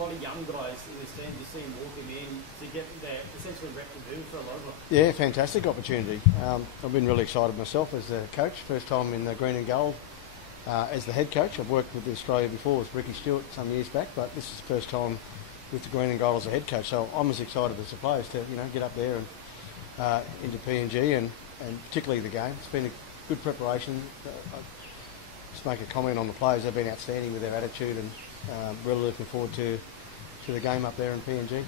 lot of young guys in this team. You see them walking in to get there, essentially rep the boom for a lot of them. Yeah, fantastic opportunity. I've been really excited myself as a coach. First time in the green and gold as the head coach. I've worked with Australia before with Ricky Stewart some years back, but this is the first time with the green and gold as a head coach. So I'm as excited as the players to get up there and into PNG and particularly the game. It's been a good preparation. Just make a comment on the players. They've been outstanding with their attitude and really looking forward to the game up there in PNG.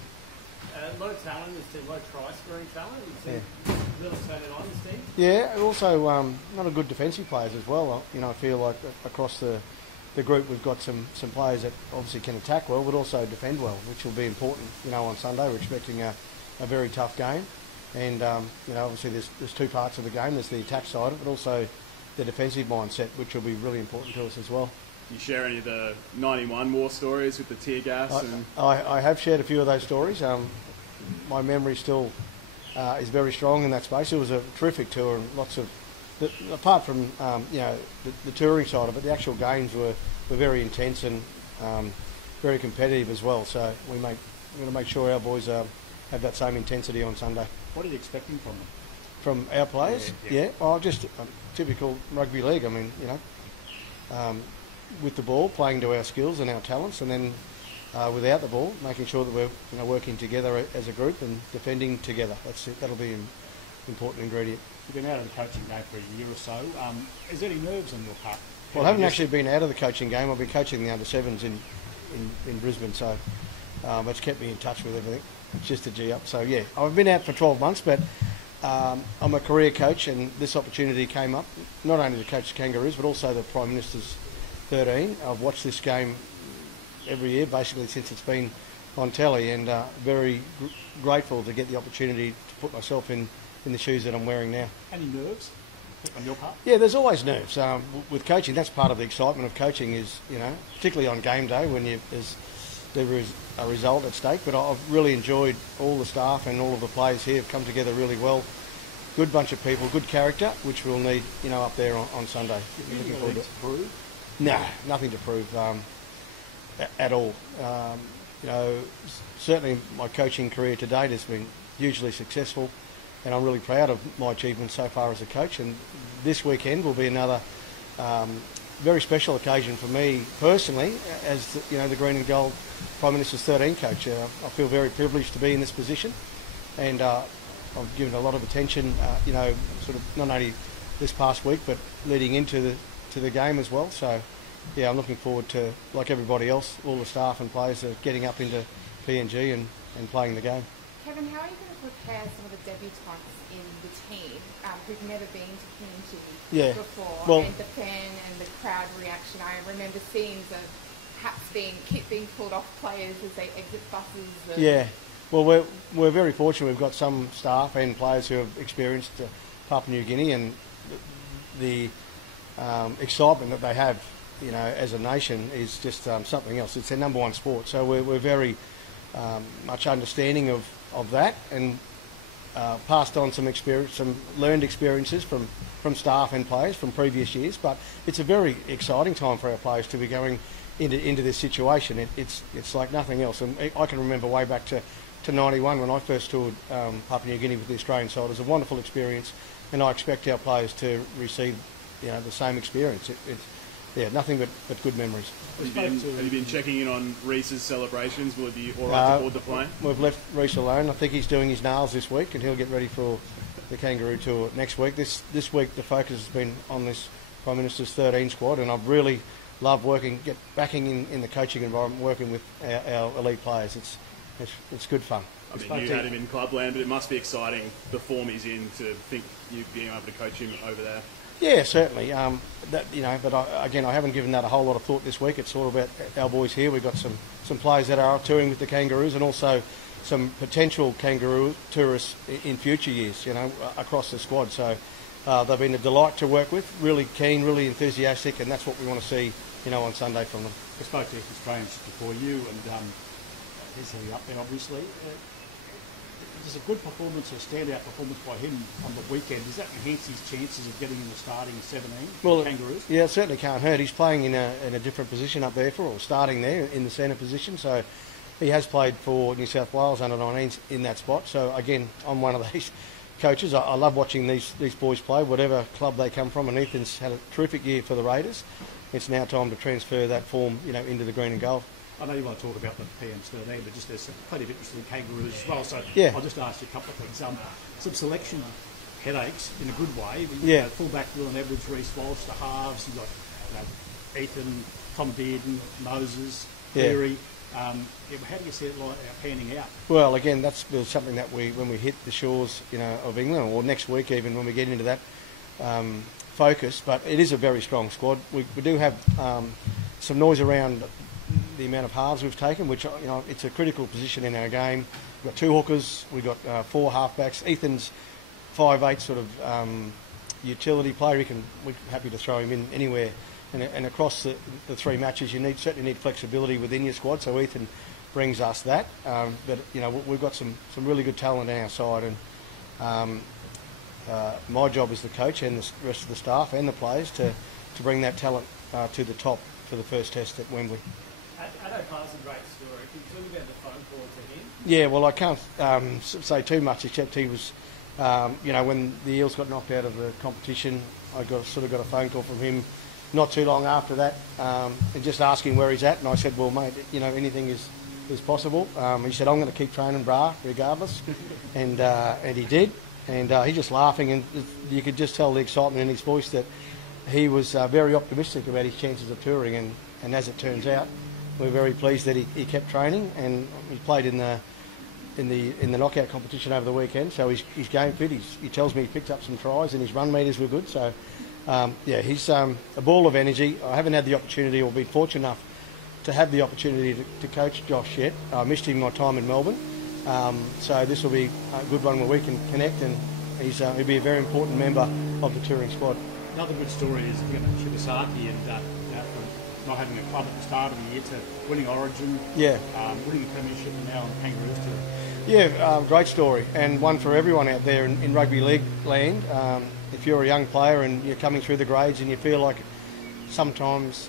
Low talent in this team, low try scoring talent. You really turn it on this team. Yeah, also not a good defensive players as well. I feel like across the group we've got some players that obviously can attack well, but also defend well, which will be important. On Sunday we're expecting a very tough game, and obviously there's two parts of the game. There's the attack side, but also the defensive mindset, which will be really important to us as well. You share any of the 91 war stories with the tear gas? I have shared a few of those stories. My memory still is very strong in that space. It was a terrific tour and lots of, apart from the touring side of it, the actual games were very intense and very competitive as well. So we're going to make sure our boys have that same intensity on Sunday. What are you expecting from them? From our players? Yeah. Well, just typical rugby league. I mean, with the ball, playing to our skills and our talents, and then without the ball, making sure that we're working together as a group and defending together. That's it. That'll be an important ingredient. You've been out of the coaching game for a year or so. Is there any nerves on your part? Well, I haven't actually been out of the coaching game. I've been coaching the under-7s in Brisbane, so it's kept me in touch with everything. It's just a G up. So, yeah, I've been out for 12 months, but I'm a career coach, and this opportunity came up, not only to coach the Kangaroos, but also the Prime Minister's 13. I've watched this game every year, basically since it's been on telly, and very grateful to get the opportunity to put myself in the shoes that I'm wearing now. Any nerves on your part? Yeah, there's always nerves. With coaching, that's part of the excitement of coaching is, particularly on game day when there is a result at stake. But I've really enjoyed all the staff and all of the players here have come together really well. Good bunch of people, good character, which we'll need, up there on Sunday. Looking forward to prove? No, nothing to prove at all. Certainly my coaching career to date has been hugely successful, and I'm really proud of my achievements so far as a coach. And this weekend will be another very special occasion for me personally, as the Green and Gold Prime Minister's 13 coach. I feel very privileged to be in this position, and I've given a lot of attention, sort of not only this past week, but leading into the game as well. So, yeah, I'm looking forward to, like everybody else, all the staff and players are getting up into PNG and playing the game. Kevin, how are you going to prepare some of the debutants in the team who've never been to PNG before, and the fan and the crowd reaction? I remember scenes of hats being pulled off players as they exit buses. Yeah, well, we're very fortunate. We've got some staff and players who have experienced Papua New Guinea, and the excitement that they have, as a nation is just something else. It's their number one sport, so we're very much understanding of that, and passed on some learned experiences from staff and players from previous years. But it's a very exciting time for our players to be going into this situation. It's like nothing else, and I can remember way back to 91 when I first toured Papua New Guinea with the Australian side. It was a wonderful experience, and I expect our players to receive the same experience. It's nothing but good memories. Have you been checking in on Reece's celebrations? Will it be all right to board the plane? We've left Reece alone. I think he's doing his nails this week, and he'll get ready for the Kangaroo tour next week. This week the focus has been on this Prime Minister's 13 squad, and I've really loved backing in the coaching environment, working with our elite players. It's good fun. I mean, you had him in clubland, but it must be exciting the form he's in to think you being able to coach him over there. Yeah, certainly. But I haven't given that a whole lot of thought this week. It's all about our boys here. We've got some players that are touring with the Kangaroos, and also some potential Kangaroo tourists in future years, across the squad. So they've been a delight to work with, really keen, really enthusiastic, and that's what we want to see, on Sunday from them. I spoke to Australians before you, and he's up there, obviously. There's a good performance, a standout performance by him on the weekend. Does that enhance his chances of getting in the starting 17 for Kangaroos? Yeah, it certainly can't hurt. He's playing in a different position up there starting there in the centre position. So he has played for New South Wales under-19s in that spot. So again, I'm one of these coaches. I love watching these boys play, whatever club they come from. And Ethan's had a terrific year for the Raiders. It's now time to transfer that form, into the green and gold. I know you want to talk about the PM XIII, but just there's plenty of interest in Kangaroos as well. So yeah. I'll just ask you a couple of things. Some selection headaches in a good way. Yeah. Fullback Will Edwards, Reece Walsh, the halves. You've got Ethan, Tom Dearden, Moses, Cleary. How do you see it panning out? Well, again, that's something that when we hit the shores, of England, or next week even when we get into that focus. But it is a very strong squad. We do have some noise around the amount of halves we've taken, which it's a critical position in our game. We've got 2 hookers, we've got 4 halfbacks. Ethan's 5'8" sort of utility player. We're happy to throw him in anywhere. And across the 3 matches, you certainly need flexibility within your squad. So Ethan brings us that. But we've got some really good talent on our side, and my job as the coach and the rest of the staff and the players to bring that talent to the top for the first test at Wembley. Addo Parr's a great story. Can you talk about the phone call to him? Yeah, well, I can't say too much, except he was, when the Eels got knocked out of the competition, I got a phone call from him not too long after that, and just asking where he's at. And I said, well, mate, anything is possible. He said, I'm going to keep training, brah, regardless. And he did. And he's just laughing, and you could just tell the excitement in his voice that he was very optimistic about his chances of touring. And as it turns out, we're very pleased that he kept training, and he played in the knockout competition over the weekend. So he's game fit. He tells me he picked up some tries, and his run meters were good. So he's a ball of energy. I haven't had the opportunity, or been fortunate enough to have the opportunity to coach Josh yet. I missed him my time in Melbourne. So this will be a good one where we can connect, and he'll be a very important member of the touring squad. Another good story is Shibasaki and from not having a club at the start of the year to winning Origin, winning the Premiership, and now on the Kangaroos tour. Yeah, great story, and one for everyone out there in rugby league land. If you're a young player and you're coming through the grades and you feel like sometimes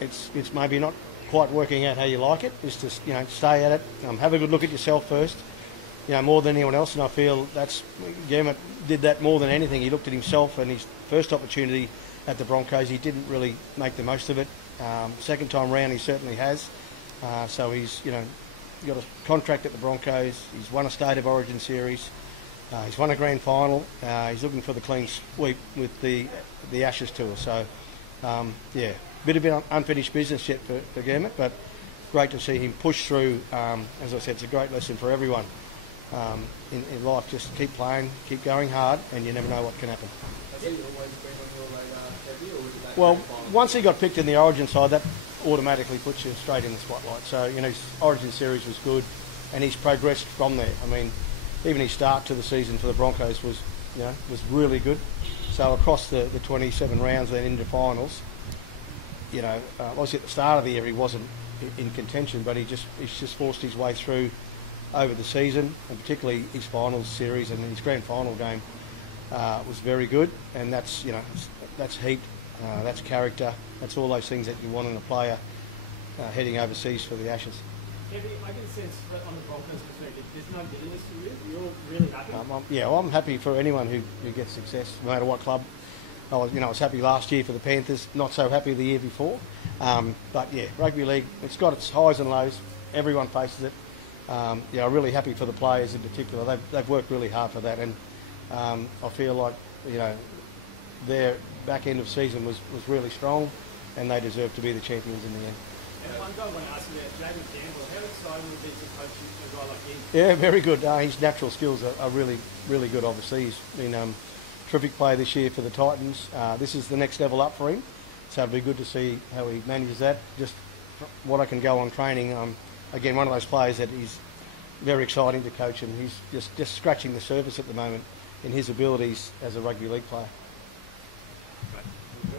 it's maybe not quite working out how you like it, is to stay at it, have a good look at yourself first, more than anyone else. And I feel Gemmett did that more than anything. He looked at himself, and his first opportunity at the Broncos, he didn't really make the most of it. Second time round, he certainly has. So he's got a contract at the Broncos. He's won a State of Origin series. He's won a grand final. He's looking for the clean sweep with the Ashes tour. So bit of unfinished business yet for Gemmett, but great to see him push through. As I said, it's a great lesson for everyone in life. Just keep playing, keep going hard, and you never know what can happen. Has he always been on your radar, Kevvie, or was it that well, once he got picked in the Origin side, that automatically puts you straight in the spotlight. So, his Origin series was good, and he's progressed from there. I mean, even his start to the season for the Broncos was really good. So across the 27 rounds then into finals, obviously at the start of the year he wasn't in contention, but he's just forced his way through over the season, and particularly his finals series and his grand final game was very good. And that's heat, that's character, that's all those things that you want in a player heading overseas for the Ashes. Kevvie, I get a sense that on the Broncos perspective, there's no bitterness for you. You're really happy. I'm happy for anyone who gets success, no matter what club. I was happy last year for the Panthers, not so happy the year before. But rugby league, it's got its highs and lows. Everyone faces it. I'm really happy for the players in particular. They've worked really hard for that, and I feel like their back end of season was really strong, and they deserve to be the champions in the end. And one guy I want to ask you about, Jamie Campbell. How exciting would it be to coach a guy like him? Yeah, very good. His natural skills are really, really good. Obviously, he's been a terrific player this year for the Titans. This is the next level up for him, so it'll be good to see how he manages that. Just what I can go on training. Again, one of those players that is very exciting to coach, and he's just scratching the surface at the moment in his abilities as a rugby league player.